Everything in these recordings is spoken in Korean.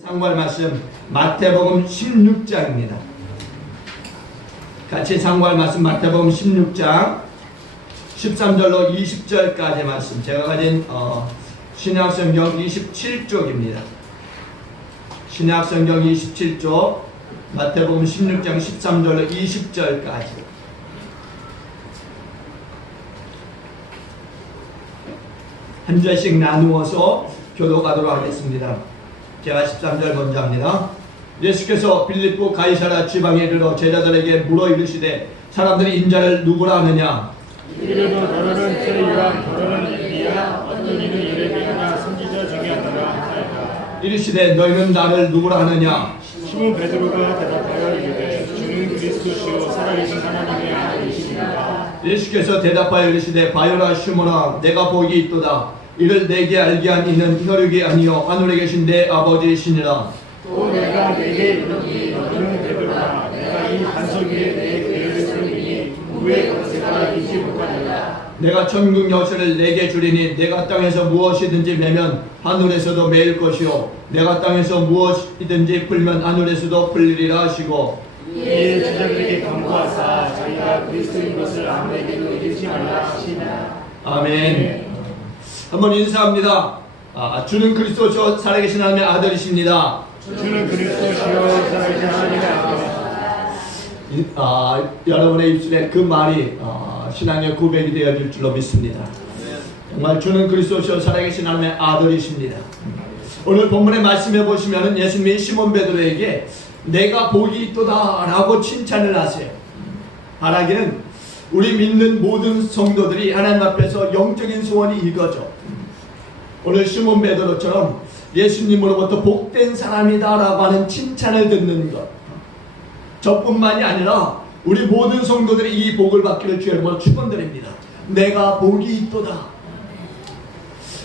상고할 말씀 마태복음 16장입니다. 같이 상고할 말씀 마태복음 16장 13절로 20절까지 말씀, 제가 가진 신약성경 27쪽입니다. 신약성경 27쪽 마태복음 16장 13절로 20절까지 한 절씩 나누어서 교독하도록 하겠습니다. 제가 13절 먼저 합니다. 예수께서 빌립보 가이사랴 지방에 이르러 제자들에게 물어 이르시되 사람들이 인자를 누구라 하느냐? 이르되 너는 제 요한, 너는 엘리야, 어떤 이는 예레미야나 선지자 중에 하나라 하였다. 이르시되 너희는 나를 누구라 하느냐? 시몬 베드로가 대답하여 이르되 주는 그리스도시요 살아계신 하나님의 아들이시니라. 예수께서 대답하여 이르시되 바요라 시몬아, 내가 복이 있도다. 이를 내게 알게 한 이는 혈육이 아니요 하늘에 계신 내 아버지이시니라. 또 내가 내게 이르노니 너는 베드로라. 내가 이 반석 위에 내 교회를 세우리니 후에 권세가 이기지 못하리라. 내가 천국 여세를 내게 주리니 내가 땅에서 무엇이든지 매면 하늘에서도 매일 것이요 내가 땅에서 무엇이든지 풀면 하늘에서도 풀리리라 하시고, 이에 제자들에게 경고하사 자기가 그리스도인 것을 아무에게도 이르지 말라 하시니라. 아멘. 한번 인사합니다. 주는 그리스도시요 살아계신 하나님의 아들이십니다. 주는 그리스도시요 살아계신 하나님의 아들. 여러분의 입술에 그 말이 신앙의 고백이 되어질 줄로 믿습니다. 정말 주는 그리스도시요 살아계신 하나님의 아들이십니다. 오늘 본문의 말씀해 보시면 예수님이 시몬 베드로에게 내가 복이 있도다 라고 칭찬을 하세요. 바라기는 우리 믿는 모든 성도들이 하나님 앞에서 영적인 소원이 이거죠. 오늘 시몬 베드로처럼 예수님으로부터 복된 사람이다 라고 하는 칭찬을 듣는 것, 저뿐만이 아니라 우리 모든 성도들이 이 복을 받기를 주의 이름으로 축원드립니다. 내가 복이 있도다.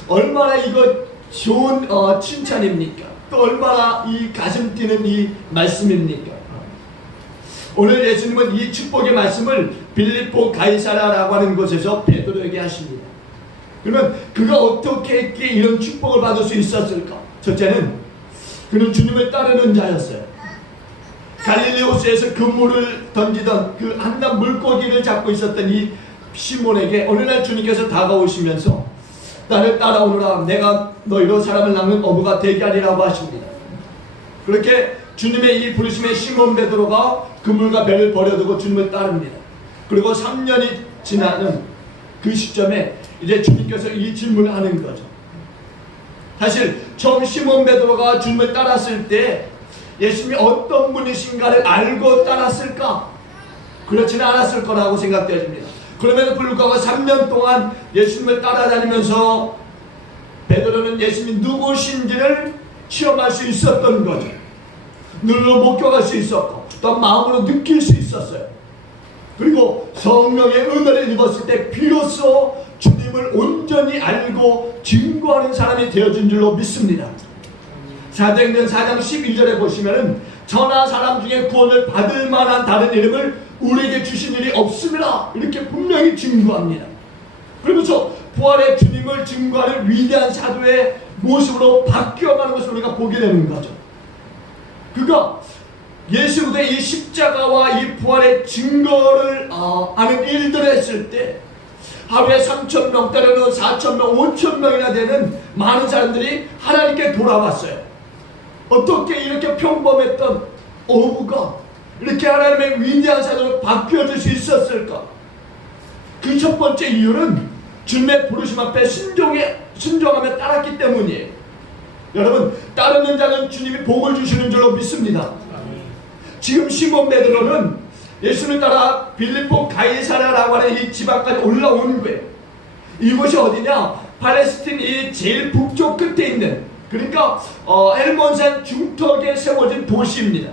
얼마나 이거 좋은 칭찬입니까? 또 얼마나 이 가슴 뛰는 이 말씀입니까? 오늘 예수님은 이 축복의 말씀을 빌립보 가이사랴라고 하는 곳에서 베드로에게 하십니다. 그러면 그가 어떻게 했기에 이런 축복을 받을 수 있었을까? 첫째는 그는 주님을 따르는 자였어요. 갈릴리 호수에서 그물을 던지던 그 한낱 물고기를 잡고 있었던 이 시몬에게 어느 날 주님께서 다가오시면서 나를 따라오너라, 내가 너희로 사람을 낚는 어부가 되게 하리라고 하십니다. 그렇게 주님의 이 부르심에 시몬 베드로가 그물과 배를 버려두고 주님을 따릅니다. 그리고 3년이 지나는 그 시점에 이제 주님께서 이 질문을 하는 거죠. 사실 처음 시몬 베드로가 주님을 따랐을 때 예수님이 어떤 분이신가를 알고 따랐을까? 그렇지는 않았을 거라고 생각되어집니다. 그럼에도 불구하고 3년 동안 예수님을 따라다니면서 베드로는 예수님이 누구신지를 체험할 수 있었던 거죠. 눈으로 목격할 수 있었고 또 마음으로 느낄 수 있었어요. 그리고 성령의 은혜를 입었을 때 비로소 주님을 온전히 알고 증거하는 사람이 되어진 줄로 믿습니다. 사도행전 4장 11절에 보시면은 저나 사람 중에 구원을 받을 만한 다른 이름을 우리에게 주신 일이 없음이라 이렇게 분명히 증거합니다. 그러면서 부활의 주님을 증거하는 위대한 사도의 모습으로 바뀌어가는 것을 우리가 보게 되는 거죠. 그가 예수 그리스도의 이 십자가와 이 부활의 증거를 하는 일들을 했을 때 하루에 3,000명, 때로는 4,000명, 5,000명이나 되는 많은 사람들이 하나님께 돌아왔어요. 어떻게 이렇게 평범했던 어부가 이렇게 하나님의 위대한 사도로 바뀌어질 수 있었을까? 그 첫 번째 이유는 주님의 부르심 앞에 순종하며 따랐기 때문이에요. 여러분, 따르는 자는 주님이 복을 주시는 줄로 믿습니다. 지금 시몬 베드로는 예수를 따라 빌립보 가이사랴라고 하는 이 지방까지 올라온 거예요. 이곳이 어디냐? 팔레스틴 이 제일 북쪽 끝에 있는, 그러니까 헬몬산 중턱에 세워진 도시입니다.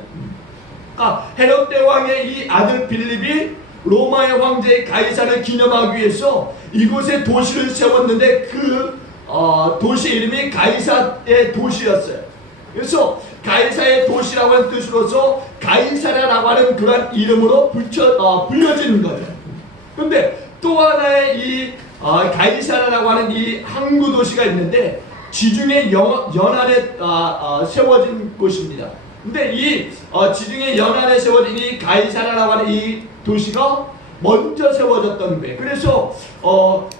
그러니까 헤롯 대왕의 이 아들 빌립이 로마의 황제 가이사를 기념하기 위해서 이곳에 도시를 세웠는데 그 도시 이름이 가이사의 도시였어요. 그래서 가이사의 도시라고 하는 뜻으로서 가이사랴라고 하는 그런 이름으로 불려지는 거죠. 그런데 또 하나의 이 가이사랴라고 하는 이 항구 도시가 있는데 지중해 연안에 세워진 곳입니다. 근데 이 지중해 연안에 세워진 이 가이사라라고 하는 이 도시가 먼저 세워졌던 거예요. 그래서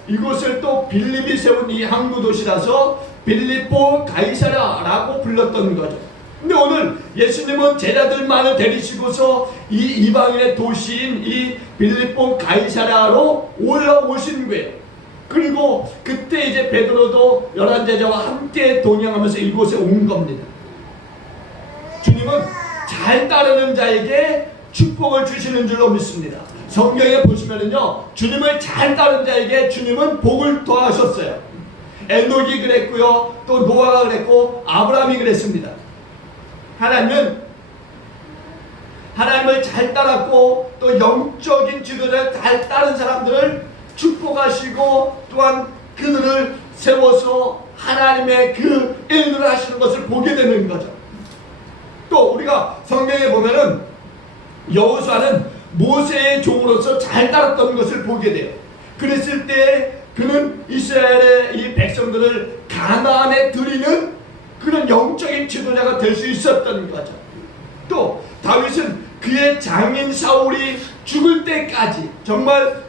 이곳을 또 빌립이 세운 이 항구 도시라서 빌립보 가이사라라고 불렀던 거죠. 근데 오늘 예수님은 제자들만을 데리시고서 이 이방인의 도시인 이 빌립보 가이사라로 올라오신 거예요. 그리고 그때 이제 베드로도 11제자와 함께 동행하면서 이곳에 온 겁니다. 주님은 잘 따르는 자에게 축복을 주시는 줄로 믿습니다. 성경에 보시면은요, 주님을 잘 따르는 자에게 주님은 복을 더하셨어요. 에녹이 그랬고요, 또 노아가 그랬고, 아브라함이 그랬습니다. 하나님을 잘 따랐고, 또 영적인 지도자를 잘 따른 사람들을 축복하시고, 또한 그들을 세워서 하나님의 그 일들을 하시는 것을 보게 되는 거죠. 또 우리가 성경에 보면은 여호수아는 모세의 종으로서 잘 따랐던 것을 보게 돼요. 그랬을 때 그는 이스라엘의 이 백성들을 가나안에 들이는 그런 영적인 지도자가 될 수 있었던 거죠. 또 다윗은 그의 장인 사울이 죽을 때까지 정말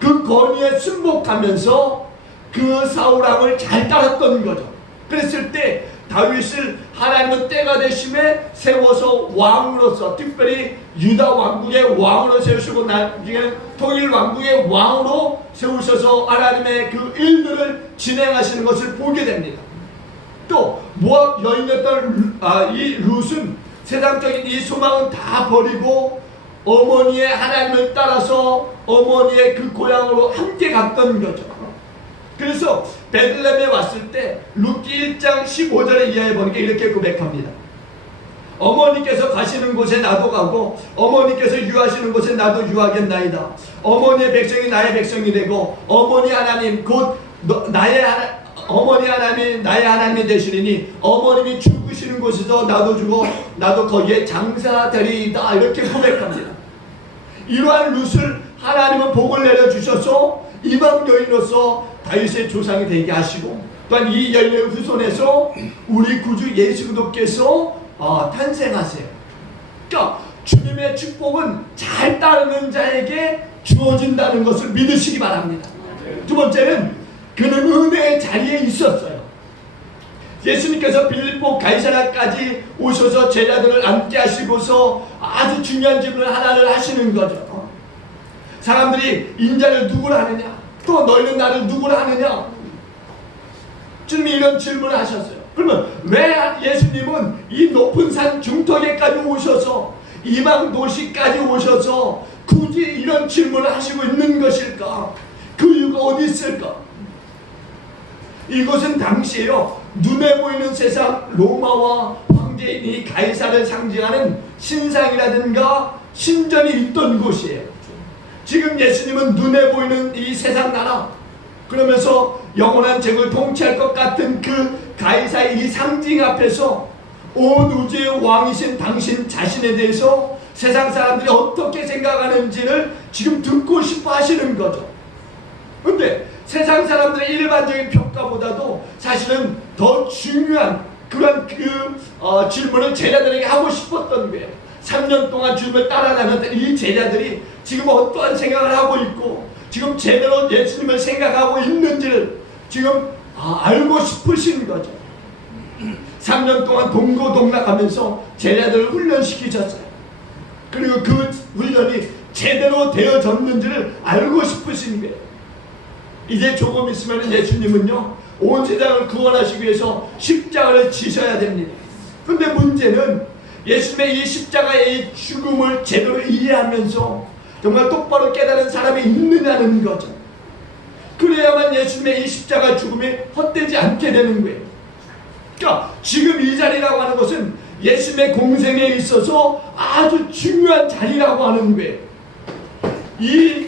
그 권위에 순복하면서 그 사울왕을 잘 따랐던 거죠. 그랬을 때 다윗을 하나님은 때가 되심에 세워서 왕으로서, 특별히 유다 왕국의 왕으로 세우시고 나중에 통일 왕국의 왕으로 세우셔서 하나님의 그 일들을 진행하시는 것을 보게 됩니다. 또 모압 여인이었던 이 룻은 세상적인 이 소망은 다 버리고 어머니의 하나님을 따라서 어머니의 그 고향으로 함께 갔던 거죠. 그래서 베들레헴에 왔을 때 룻기 1장 15절의 이하에 보니까 이렇게 고백합니다. 어머니께서 가시는 곳에 나도 가고 어머니께서 유하시는 곳에 나도 유하겠나이다. 어머니의 백성이 나의 백성이 되고 어머니 하나님 곧 어머니 하나님이 나의 하나님이 되시리니 어머님이 죽으시는 곳에서 나도 죽어 나도 거기에 장사되리이다. 이렇게 고백합니다. 이러한 룻을 하나님은 복을 내려주셔서 이방 여인으로서 다윗의 조상이 되게 하시고, 또한 이 여인의 후손에서 우리 구주 예수 그리스도께서 탄생하세요. 그러니까 주님의 축복은 잘 따르는 자에게 주어진다는 것을 믿으시기 바랍니다. 두 번째는 그는 은혜의 자리에 있었어요. 예수님께서 빌립보 가이사라까지 오셔서 제자들을 함께 하시고서 아주 중요한 질문을 하나를 하시는 거죠. 사람들이 인자를 누구라 하느냐? 또 너희는 나를 누구라 하느냐? 주님이 이런 질문을 하셨어요. 그러면 왜 예수님은 이 높은 산 중턱에까지 오셔서 이방 도시까지 오셔서 굳이 이런 질문을 하시고 있는 것일까? 그 이유가 어디 있을까? 이것은 당시에요, 눈에 보이는 세상 로마와 황제인 이 가이사를 상징하는 신상이라든가 신전이 있던 곳이에요. 지금 예수님은 눈에 보이는 이 세상 나라, 그러면서 영원한 제국을 통치할 것 같은 그 가이사의 이 상징 앞에서 온 우주의 왕이신 당신 자신에 대해서 세상 사람들이 어떻게 생각하는지를 지금 듣고 싶어 하시는 거죠. 근데 세상 사람들의 일반적인 평가보다도 사실은 더 중요한 그런 질문을 제자들에게 하고 싶었던 거예요. 3년 동안 주님을 따라다녔던 이 제자들이 지금 어떠한 생각을 하고 있고 지금 제대로 예수님을 생각하고 있는지를 지금 알고 싶으신 거죠. 3년 동안 동고동락하면서 제자들을 훈련시키셨어요. 그리고 그 훈련이 제대로 되어졌는지를 알고 싶으신 거예요. 이제 조금 있으면 예수님은요, 온 세상을 구원하시기 위해서 십자가를 지셔야 됩니다. 근데 문제는 예수님의 이 십자가의 죽음을 제대로 이해하면서 정말 똑바로 깨달은 사람이 있느냐는 거죠. 그래야만 예수님의 이 십자가 죽음이 헛되지 않게 되는 거예요. 그러니까 지금 이 자리라고 하는 것은 예수님의 공생에 있어서 아주 중요한 자리라고 하는 거예요. 이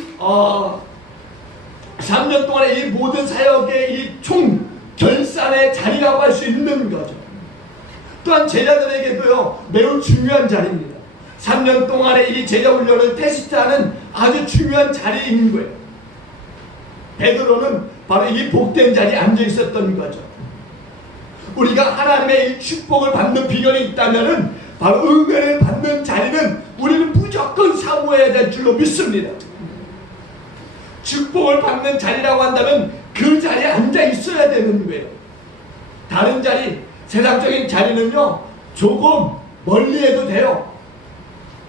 3년 동안의 이 모든 사역의 이 총 결산의 자리라고 할 수 있는 거죠. 또한 제자들에게도요, 매우 중요한 자리입니다. 3년 동안의 이 제자 훈련을 테스트하는 아주 중요한 자리인 거예요. 베드로는 바로 이 복된 자리에 앉아 있었던 거죠. 우리가 하나님의 이 축복을 받는 비결이 있다면은 바로 은혜를 받는 자리는 우리는 무조건 사모해야 될 줄로 믿습니다. 축복을 받는 자리라고 한다면 그 자리에 앉아 있어야 되는 거예요. 다른 자리, 세상적인 자리는요 조금 멀리 해도 돼요.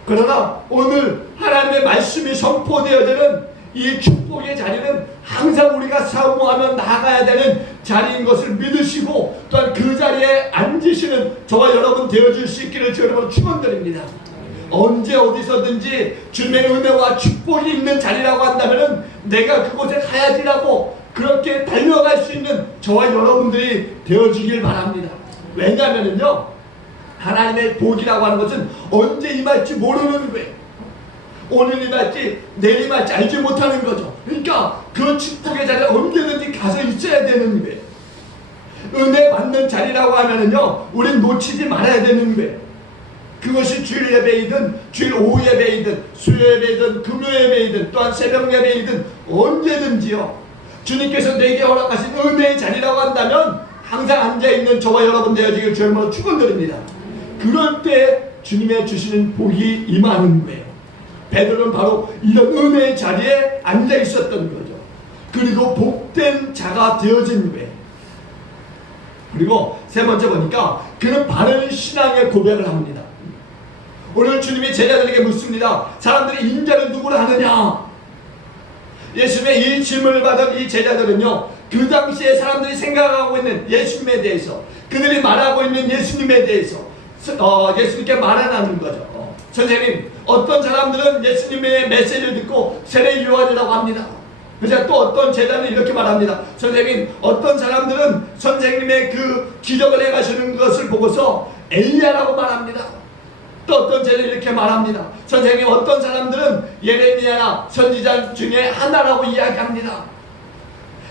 그러나 오늘 하나님의 말씀이 선포되어지는 이 축복의 자리는 항상 우리가 사모하며 나아가야 되는 자리인 것을 믿으시고 또한 그 자리에 앉으시는 저와 여러분 되어줄 수 있기를 주님으로 축원드립니다. 언제 어디서든지 주님의 은혜와 축복이 있는 자리라고 한다면 내가 그곳에 가야지라고 그렇게 달려갈 수 있는 저와 여러분들이 되어주길 바랍니다. 왜냐하면요 하나님의 복이라고 하는 것은 언제 임할지 모르는 거예요. 오늘 임할지 내일 임할지 알지 못하는 거죠. 그러니까 그 축복의 자리에 언제든지 가서 있어야 되는 거예요. 은혜 받는 자리라고 하면은요 우린 놓치지 말아야 되는 거예요. 그것이 주일 예배이든 주일 오후 예배이든 수요 예배이든 금요 예배이든 또한 새벽 예배이든 언제든지요 주님께서 내게 허락하신 은혜의 자리라고 한다면 항상 앉아있는 저와 여러분 되어지길 주님으로 축원드립니다. 그럴 때 주님의 주시는 복이 임하는 거예요. 베드로는 바로 이런 은혜의 자리에 앉아 있었던 거죠. 그리고 복된 자가 되어진 거예요. 그리고 세 번째 보니까 그는 바른 신앙의 고백을 합니다. 오늘 주님이 제자들에게 묻습니다. 사람들이 인자를 누구로 하느냐? 예수님의 이 질문을 받은 이 제자들은요 그 당시에 사람들이 생각하고 있는 예수님에 대해서 그들이 말하고 있는 예수님에 대해서 예수님께 말하는 거죠. 선생님, 어떤 사람들은 예수님의 메시지를 듣고 세례 요한이라고 합니다. 그래서 또 어떤 제자는 이렇게 말합니다. 선생님, 어떤 사람들은 선생님의 그 기적을 행하시는 것을 보고서 엘리야라고 말합니다. 또 어떤 제자는 이렇게 말합니다. 선생님, 어떤 사람들은 예레미야나 선지자 중에 하나라고 이야기합니다.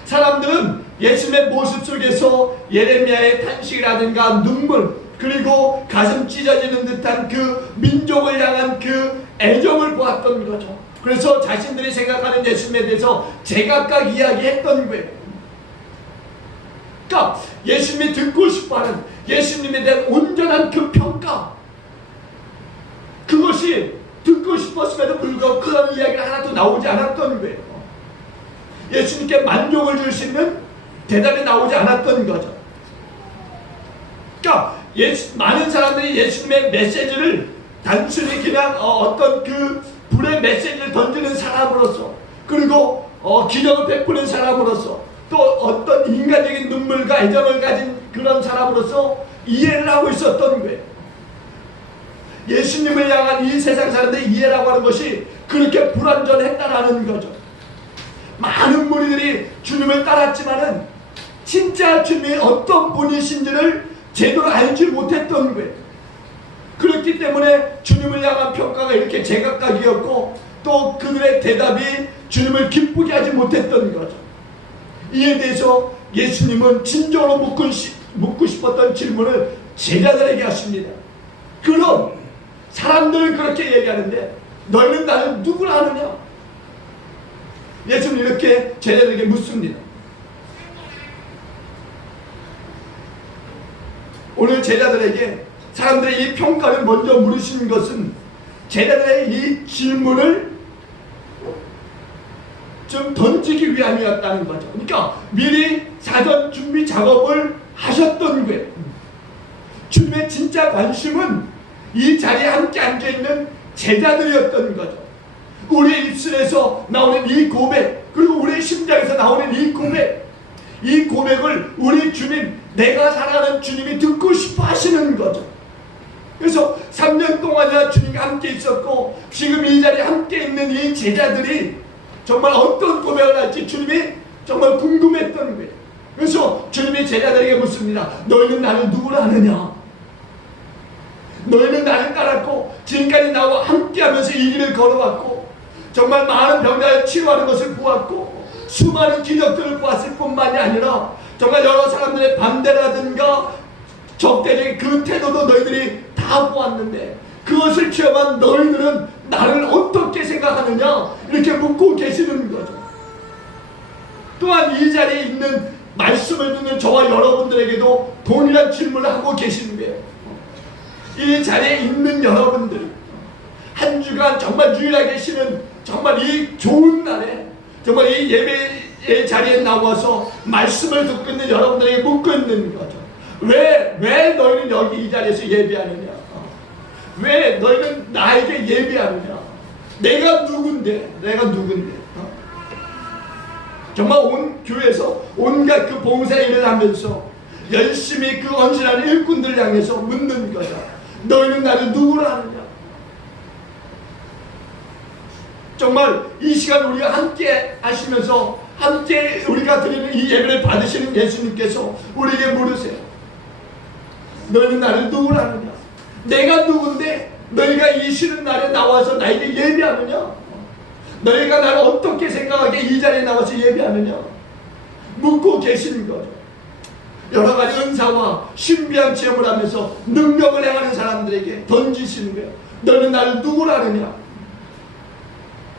사람들은 예수님의 모습 속에서 예레미야의 탄식이라든가 눈물 그리고 가슴 찢어지는 듯한 그 민족을 향한 그 애정을 보았던 거죠. 그래서 자신들이 생각하는 예수님에 대해서 제각각 이야기했던 거예요. 그러니까 예수님이 듣고 싶어하는 예수님에 대한 온전한 그 평가 그것이 듣고 싶었음에도 불구하고 그런 이야기가 하나도 나오지 않았던 거예요. 예수님께 만족을 줄 수 있는 대답이 나오지 않았던 거죠. 그러니까 많은 사람들이 예수님의 메시지를 단순히 그냥 어떤 그 불의 메시지를 던지는 사람으로서 그리고 기적을 베푸는 사람으로서 또 어떤 인간적인 눈물과 애정을 가진 그런 사람으로서 이해를 하고 있었던 거예요. 예수님을 향한 이 세상 사람들의 이해라고 하는 것이 그렇게 불완전했다라는 거죠. 많은 무리들이 주님을 따랐지만은 진짜 주님이 어떤 분이신지를 제대로 알지 못했던 거예요. 그렇기 때문에 주님을 향한 평가가 이렇게 제각각이었고 또 그들의 대답이 주님을 기쁘게 하지 못했던 거죠. 이에 대해서 예수님은 진정으로 묻고 싶었던 질문을 제자들에게 하십니다. 그럼 사람들은 그렇게 얘기하는데 너희는 나를 누구라 하느냐? 예수님은 이렇게 제자들에게 묻습니다. 오늘 제자들에게 사람들의 이 평가를 먼저 물으신 것은 제자들의 이 질문을 좀 던지기 위함이었다는 거죠. 그러니까 미리 사전 준비 작업을 하셨던 거예요. 주님의 진짜 관심은 이 자리에 함께 앉아있는 제자들이었던 거죠. 우리의 입술에서 나오는 이 고백 그리고 우리의 심장에서 나오는 이 고백 이 고백을 우리 주님 내가 사랑하는 주님이 듣고 싶어 하시는 거죠. 그래서 3년 동안이나 주님과 함께 있었고 지금 이 자리에 함께 있는 이 제자들이 정말 어떤 고백을 할지 주님이 정말 궁금했던 거예요. 그래서 주님이 제자들에게 묻습니다. 너희는 나를 누구라 하느냐? 너희는 나를 따랐고 지금까지 나와 함께하면서 이 길을 걸어왔고 정말 많은 병자를 치료하는 것을 보았고 수많은 기적들을 보았을 뿐만이 아니라 정말 여러 사람들의 반대라든가 적대적인 그 태도도 너희들이 다 보았는데 그것을 체험한 너희들은 나를 어떻게 생각하느냐 이렇게 묻고 계시는 거죠. 또한 이 자리에 있는 말씀을 듣는 저와 여러분들에게도 동일한 질문을 하고 계시는 거예요. 이 자리에 있는 여러분들, 한 주간 정말 유일하게 쉬는 정말 이 좋은 날에 정말 이 예배의 자리에 나와서 말씀을 듣고 있는 여러분들에게 묻고 있는 거죠. 왜 너희는 여기 이 자리에서 예배하느냐? 왜 너희는 나에게 예배하느냐? 내가 누군데? 정말 온 교회에서 온갖 그 봉사 일을 하면서 열심히 그 헌신하는 일꾼들을 향해서 묻는 거죠. 너희는 나를 누구로 하느냐? 정말 이 시간 우리가 함께 하시면서 함께 우리가 드리는 이 예배를 받으시는 예수님께서 우리에게 물으세요. 너희는 나를 누구로 하느냐? 내가 누군데 너희가 이 쉬는 날에 나와서 나에게 예배하느냐? 너희가 나를 어떻게 생각하게 이 자리에 나와서 예배하느냐? 묻고 계시는 거죠. 여러 가지 은사와 신비한 체험을 하면서 능력을 행하는 사람들에게 던지시는 거예요. 너는 나를 누구로 하느냐?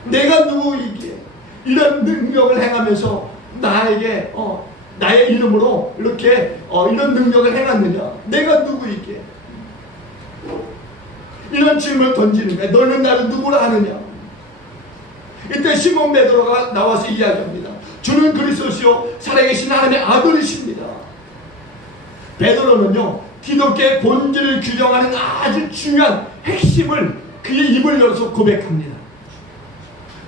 내가 누구이기에 이런 능력을 행하면서 나에게 나의 이름으로 이렇게 이런 능력을 행했느냐? 내가 누구이기에 이런 질문을 던지는 거예요. 너는 나를 누구로 하느냐? 이때 시몬 베드로가 나와서 이야기합니다. 주는 그리스도시요 살아계신 하나님의 아들이십니다. 베드로는요 기독교의 본질을 규정하는 아주 중요한 핵심을 그의 입을 열어서 고백합니다.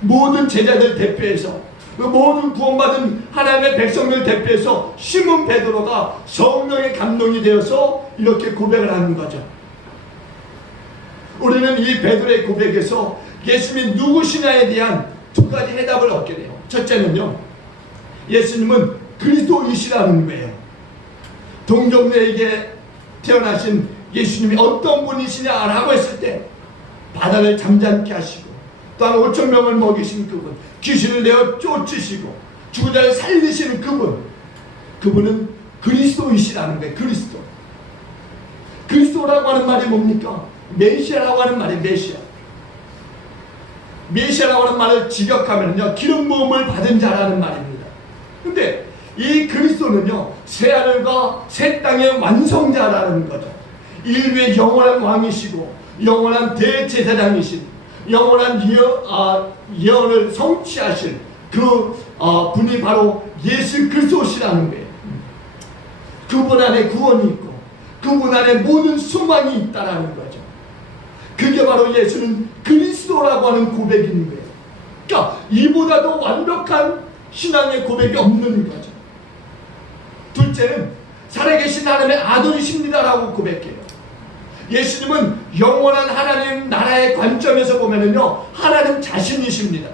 모든 제자들 대표해서 모든 구원받은 하나님의 백성들 대표해서 시몬 베드로가 성령의 감동이 되어서 이렇게 고백을 하는 거죠. 우리는 이 베드로의 고백에서 예수님이 누구시냐에 대한 두 가지 해답을 얻게 돼요. 첫째는요, 예수님은 그리스도이시라는 거예요. 동정녀에게 태어나신 예수님이 어떤 분이시냐라고 했을 때 바다를 잠잠케 하시고 또한 5,000명을 먹이신 그분, 귀신을 내어 쫓으시고 죽은 자를 살리시는 그분은 그리스도이시라는 거예요. 그리스도라고 하는 말이 뭡니까? 메시아라고 하는 말이 메시아라고 하는 말을 직역하면요 기름 부음을 받은 자라는 말입니다. 근데 이 그리스도는요 새하늘과 새 땅의 완성자라는 거죠. 인류의 영원한 왕이시고 영원한 대제사장이신 영원한 예언을 성취하실 그 분이 바로 예수 그리스도시라는 거예요. 그분 안에 구원이 있고 그분 안에 모든 소망이 있다라는 거죠. 그게 바로 예수는 그리스도라고 하는 고백인 거예요. 그러니까 이보다도 완벽한 신앙의 고백이 없는 거죠. 둘째는 살아계신 하나님의 아들이십니다라고 고백해요. 예수님은 영원한 하나님 나라의 관점에서 보면은요 하나님 자신이십니다.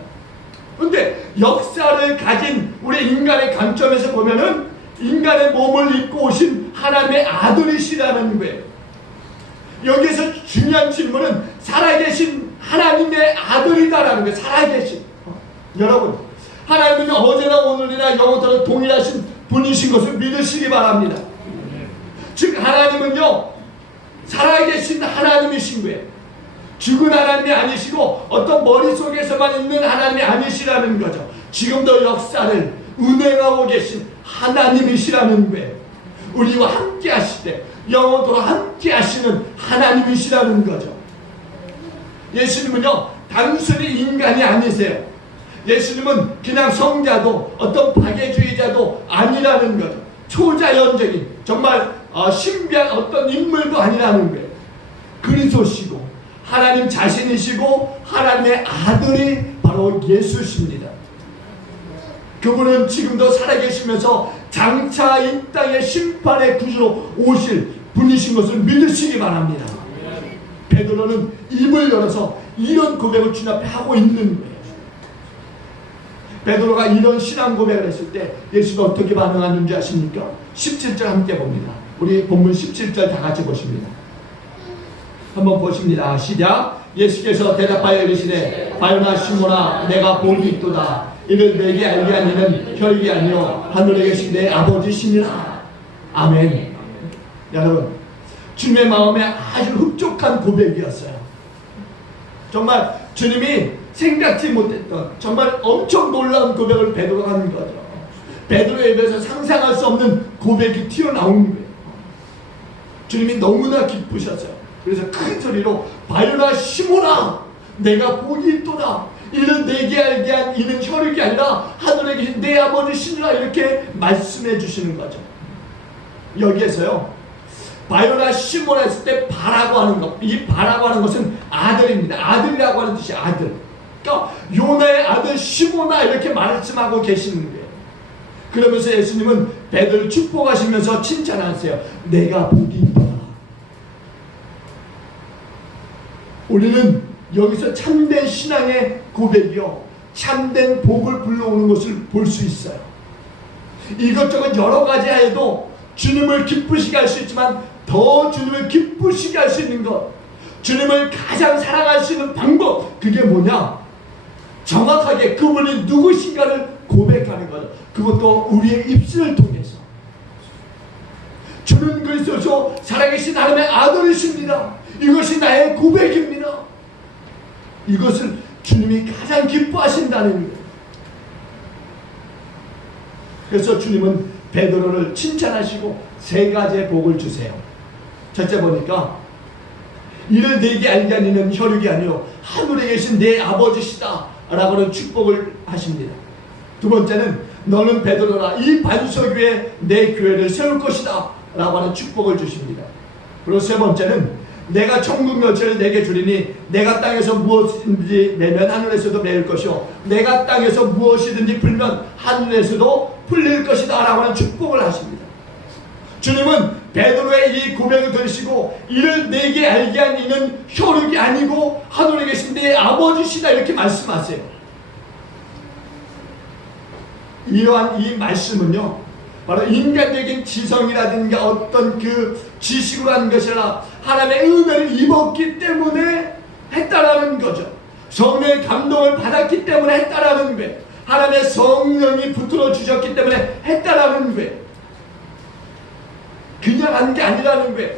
그런데 역사를 가진 우리 인간의 관점에서 보면은 인간의 몸을 입고 오신 하나님의 아들이시라는 거예요. 여기서 중요한 질문은 살아계신 하나님의 아들이다라는 거예요. 살아계신 여러분, 하나님은 어제나 오늘이나 영원토록 동일하신 분이신 것을 믿으시기 바랍니다. 즉 하나님은요 살아계신 하나님이신 거예요. 죽은 하나님이 아니시고 어떤 머릿속에서만 있는 하나님이 아니시라는 거죠. 지금도 역사를 운행하고 계신 하나님이시라는 거예요. 우리와 함께 하실 때 영원토록 함께 하시는 하나님이시라는 거죠. 예수님은요 단순히 인간이 아니세요. 예수님은 그냥 성자도 어떤 박애주의자도 아니라는 거죠. 초자연적인 정말 신비한 어떤 인물도 아니라는 거예요. 그리스도시고 하나님 자신이시고 하나님의 아들이 바로 예수십니다. 그분은 지금도 살아계시면서 장차 이 땅의 심판의 구주로 오실 분이신 것을 믿으시기 바랍니다. 베드로는 입을 열어서 이런 고백을 주님 앞에 하고 있는 거예요. 베드로가 이런 신앙 고백을 했을 때 예수가 어떻게 반응하는지 아십니까? 17절 함께 봅니다. 우리 본문 17절 다 같이 보십니다. 한번 보십니다. 시작. 예수께서 대답하여 이르시되 바요나 시몬아 내가 복이 있도다. 이를 내게 알게 한 이는 혈육이 아니요 하늘에 계신 내 아버지시니라. 아멘. 여러분 주님의 마음에 아주 흡족한 고백이었어요. 정말 주님이 생각지 못했던 정말 엄청 놀라운 고백을 베드로가 하는 거죠. 베드로에 대해서 상상할 수 없는 고백이 튀어나오는 거예요. 주님이 너무나 기쁘셨어요. 그래서 큰 소리로 바요나 시몬아 내가 복이 있도다. 이는 내게 알게 한 이는 혈육이 아니라 하늘에 계신 내 아버지시니라 이렇게 말씀해 주시는 거죠. 여기에서요 바요나 시몬 했을 때 바라고 하는 것, 이 바라고 하는 것은 아들입니다. 아들이라고 하는 뜻이 아들. 그러니까 요나의 아들 시몬아 이렇게 말씀하고 계시는 거예요. 그러면서 예수님은 베드로를 축복하시면서 칭찬하세요. 내가 복이 있다. 우리는 여기서 참된 신앙의 고백이요 참된 복을 불러오는 것을 볼 수 있어요. 이것저것 여러 가지 해도 주님을 기쁘시게 할 수 있지만 더 주님을 기쁘시게 할 수 있는 것, 주님을 가장 사랑할 수 있는 방법, 그게 뭐냐? 정확하게 그분이 누구신가를 고백하는 거죠. 그것도 우리의 입술을 통해서. 주는 그리스도죠 살아계신 하나님의 아들이십니다. 이것이 나의 고백입니다. 이것을 주님이 가장 기뻐하신다는 거예요. 그래서 주님은 베드로를 칭찬하시고 세 가지의 복을 주세요. 첫째 보니까 이를 내게 알게 하니는 혈육이 아니요 하늘에 계신 내 아버지시다 라고는 축복을 하십니다. 두 번째는 너는 베드로라 이 반석 위에 내 교회를 세울 것이다 라고 하는 축복을 주십니다. 그리고 세 번째는 내가 천국 열쇠를 내게 주리니 내가 땅에서 무엇이든지 매면 하늘에서도 매일 것이요 내가 땅에서 무엇이든지 풀면 하늘에서도 풀릴 것이다 라고 하는 축복을 하십니다. 주님은 베드로의 이 고백을 들으시고 이를 내게 알게 한 이는 혈육이 아니고 하늘에 계신 내 아버지시다 이렇게 말씀하세요. 이러한 이 말씀은요 바로 인간적인 지성이라든가 어떤 그 지식으로 하는 것이 아니라 하나님의 은혜를 입었기 때문에 했다라는 거죠. 성령의 감동을 받았기 때문에 했다라는 거예요. 하나님의 성령이 붙들어 주셨기 때문에 했다라는 거예요. 그냥 한 게 아니라는 거예요.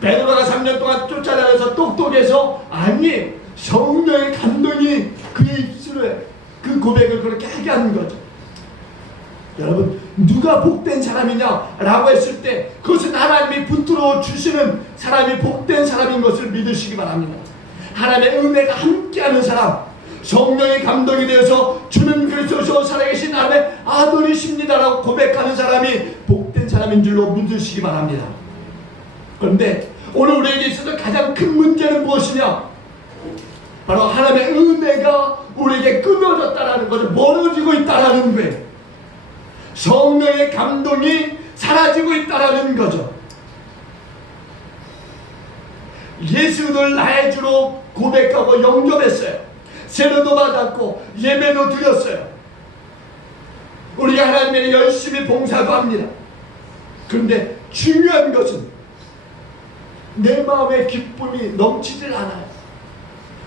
베드로가 3년 동안 쫓아다녀서 똑똑해서 아니 성령의 감동이 그의 입술에 그 고백을 그렇게 하게 하는 거죠. 여러분 누가 복된 사람이냐라고 했을 때 그것은 하나님이 붙들어 주시는 사람이 복된 사람인 것을 믿으시기 바랍니다. 하나님의 은혜가 함께하는 사람, 성령의 감동이 되어서 주는 그리스도시요 살아계신 하나님의 아들이십니다라고 고백하는 사람이 복된 사람인 줄로 믿으시기 바랍니다. 그런데 오늘 우리에게 있어서 가장 큰 문제는 무엇이냐? 바로 하나님의 은혜가 우리에게 끊어졌다라는 거죠. 멀어지고 있다라는 거예요. 성령의 감동이 사라지고 있다라는 거죠. 예수를 나의 주로 고백하고 영접했어요. 세례도 받았고 예배도 드렸어요. 우리가 하나님의 열심히 봉사도 합니다. 그런데 중요한 것은 내 마음의 기쁨이 넘치질 않아요.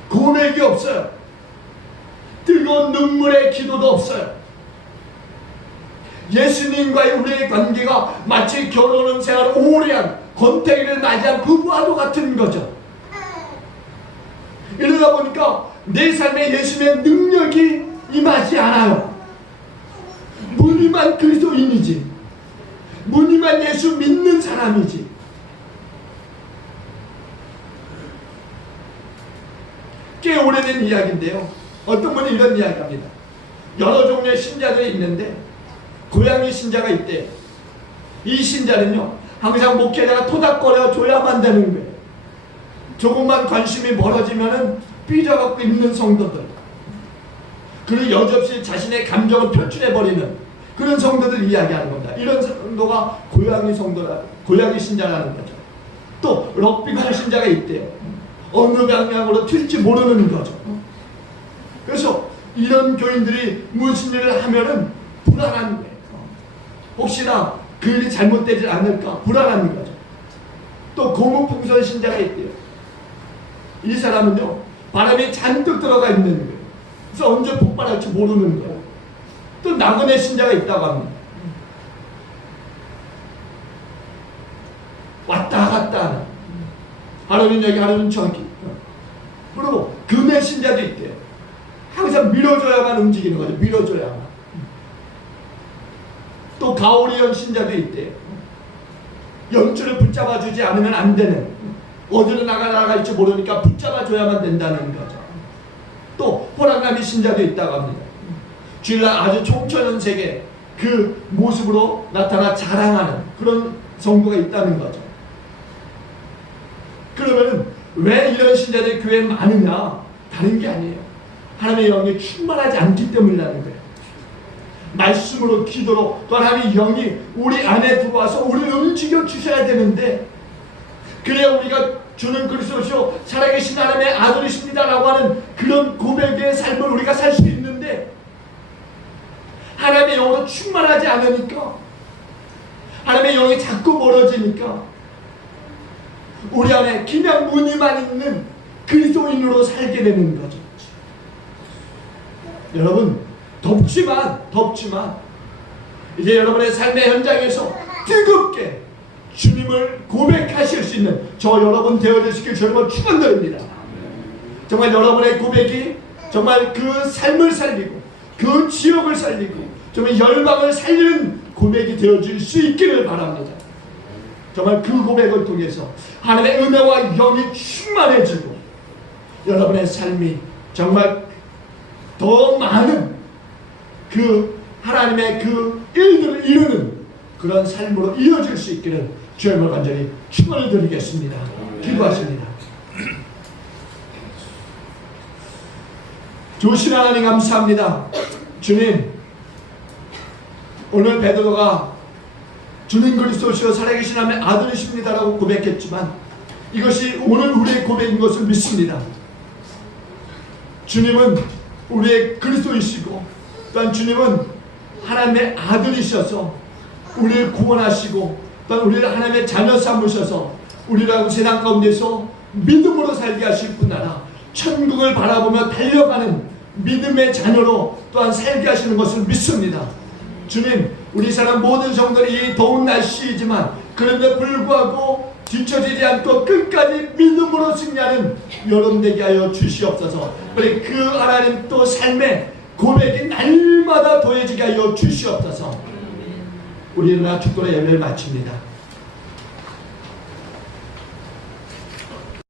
고백이 없어요. 뜨거운 눈물의 기도도 없어요. 예수님과의 우리의 관계가 마치 결혼 생활을 오래 한 권태기를 맞이한 부부와도 같은 거죠. 이러다 보니까 내 삶에 예수님의 능력이 임하지 않아요. 무늬만 그리스도인이지, 무늬만 예수 믿는 사람이지. 꽤 오래된 이야기인데요, 어떤 분이 이런 이야기합니다. 여러 종류의 신자들이 있는데 고양이 신자가 있대요. 이 신자는요 항상 목회자가 토닥거려 줘야만 되는 거예요. 조금만 관심이 멀어지면은 삐져갖고 있는 성도들, 그리고 여지없이 자신의 감정을 표출해버리는 그런 성도들 이야기하는 겁니다. 이런 성도가 고양이 성도라, 고양이 신자라는 거죠. 또 럭비공 신자가 있대요. 어느 방향으로 튈지 모르는 거죠. 그래서 이런 교인들이 무슨 일을 하면은 불안한 거예요. 혹시나 그 일이 잘못되지 않을까 불안한 거죠. 또 고무풍선 신자가 있대요. 이 사람은요 바람이 잔뜩 들어가 있는 거예요. 그래서 언제 폭발할지 모르는 거예요. 또 나그네 신자가 있다고 합니다. 왔다 갔다 하는, 하루는 여기 하루는 저기. 그리고 금의 신자도 있대요. 항상 밀어줘야만 움직이는 거죠. 밀어줘야만. 또 가오리온 신자도 있대요. 영주를 붙잡아주지 않으면 안 되는, 어디로 나갈지 모르니까 붙잡아줘야만 된다는 거죠. 또 호랑나비 신자도 있다고 합니다. 주일날 아주 총천연색의 그 모습으로 나타나 자랑하는 그런 성도가 있다는 거죠. 그러면 왜 이런 신자들이 교회에 많으냐? 다른 게 아니에요. 하나님의 영이 충만하지 않기 때문이라는 거예요. 말씀으로, 기도로, 또 하나님의 영이 우리 안에 들어와서 우리를 움직여 주셔야 되는데, 그래야 우리가 주는 그리스도시요 살아계신 하나님의 아들이십니다라고 하는 그런 고백의 삶을 우리가 살 수 있는데, 하나님의 영으로 충만하지 않으니까, 하나님의 영이 자꾸 멀어지니까 우리 안에 그냥 무늬만 있는 그리스도인으로 살게 되는 거죠. 여러분, 덥지만 이제 여러분의 삶의 현장에서 뜨겁게 주님을 고백하실 수 있는 저 여러분 되어주시길 주님을 축원드립니다. 정말 여러분의 고백이 정말 그 삶을 살리고 그 지역을 살리고 정말 열방을 살리는 고백이 되어줄 수 있기를 바랍니다. 정말 그 고백을 통해서 하나님의 은혜와 영이 충만해지고 여러분의 삶이 정말 더 많은 그 하나님의 그 일들을 이루는 그런 삶으로 이어질 수 있기를 주님을 간절히 축원을 드리겠습니다. 기도하십니다. 좋으신 하나님 감사합니다. 주님, 오늘 베드로가 주님 그리스도시여 살아계신 하나님의 아들이십니다라고 고백했지만 이것이 오늘 우리의 고백인 것을 믿습니다. 주님은 우리의 그리스도이시고 또한 주님은 하나님의 아들이셔서 우리를 구원하시고 또한 우리를 하나님의 자녀 삼으셔서 우리라고 세상 가운데서 믿음으로 살게 하실 뿐 아니라 천국을 바라보며 달려가는 믿음의 자녀로 또한 살게 하시는 것을 믿습니다. 주님, 우리 사람 모든 성도들이 이 더운 날씨이지만 그런데 불구하고 뒤처지지 않고 끝까지 믿음으로 승리하는 여러분 되게 하여 주시옵소서. 우리 그 하나님 또 삶의 고백이 날마다 더해지게 하여 주시옵소서. 우리는 축도로 예배를 마칩니다.